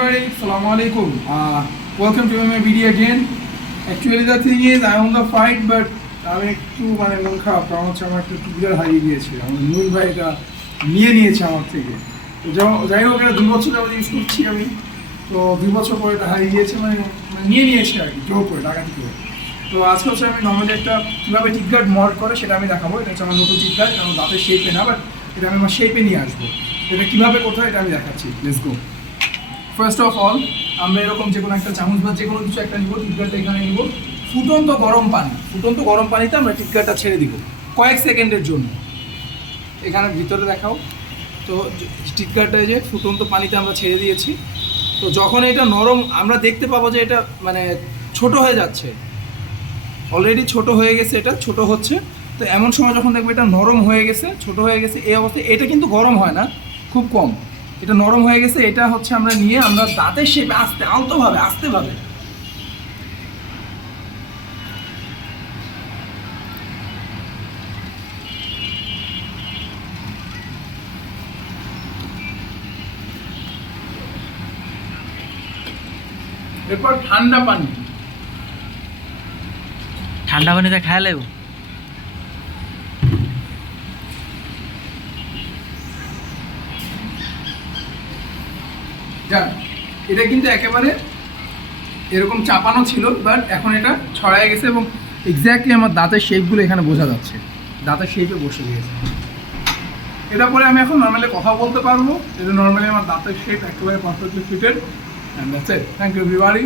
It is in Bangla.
everybody, Assalamu alaikum. Welcome to my video again. Actually the thing is I'm on the fight but আমি একটু মন খারাপ, কারণ হচ্ছে আমার একটু টুপিটার হারিয়ে গিয়েছে। আমার নুন ভাই এটা নিয়ে নিয়েছে আমার থেকে। তো যাই হোক, এটা 2 বছর যাবত ইউজ করছি আমি। তো 2 বছর পরে এটা হারিয়ে গিয়েছে, মানে নিয়ে নিয়েছে আর কি, জোর করে ডাকাতি করে। তো আজকে হচ্ছে আমি নর্মালি একটা কীভাবে টিকগার্ড মড করে সেটা আমি দেখাবো। এটা হচ্ছে আমার নতুন টিকগার্ড, কারণ দাঁতের শেপে না, বাট এটা আমি আমার শেপে নিয়ে আসবো। এটা কীভাবে করতে হয় এটা আমি দেখাচ্ছি। Let's go. First of all আমরা এরকম যে কোনো একটা চামচ বা যে কোনো কিছু একটা নিব, টিকগার্ডটা এখানে নিব। ফুটন্ত গরম পানিতে আমরা টিকগার্ডটা ছেড়ে দিব কয়েক সেকেন্ডের জন্য। এখানে ভিতরে দেখাও। তো টিকগার্ডটা যে ফুটন্ত পানিতে আমরা ছেড়ে দিয়েছি। তো যখন এটা নরম, আমরা দেখতে পাবো যে এটা মানে ছোট হয়ে যাচ্ছে, অলরেডি ছোট হয়ে গেছে, এটা ছোট হচ্ছে। তো এমন সময় যখন দেখবো এটা নরম হয়ে গেছে, ছোট হয়ে গেছে, এই অবস্থায় এটা কিন্তু গরম হয় না, খুব কম, এটা নরম হয়ে গেছে। এটা হচ্ছে আমরা নিয়ে আমরা দাঁতের শেপে আস্তেভাবে এরপর ঠান্ডা পানিতে খাইলেও যাক, এটা কিন্তু একেবারে এরকম চাপানো ছিল, বাট এখন এটা ছড়ায় গেছে এবং এক্স্যাক্টলি আমার দাঁতের শেপগুলো এখানে বোঝা যাচ্ছে, দাঁতের শেপে বসে গিয়েছে। এটা পরে আমি এখন নর্মালি কথা বলতে পারবো। এটা নর্মালি আমার দাঁতের শেপ একেবারে perfectly fitted. And that's it. Thank you everybody.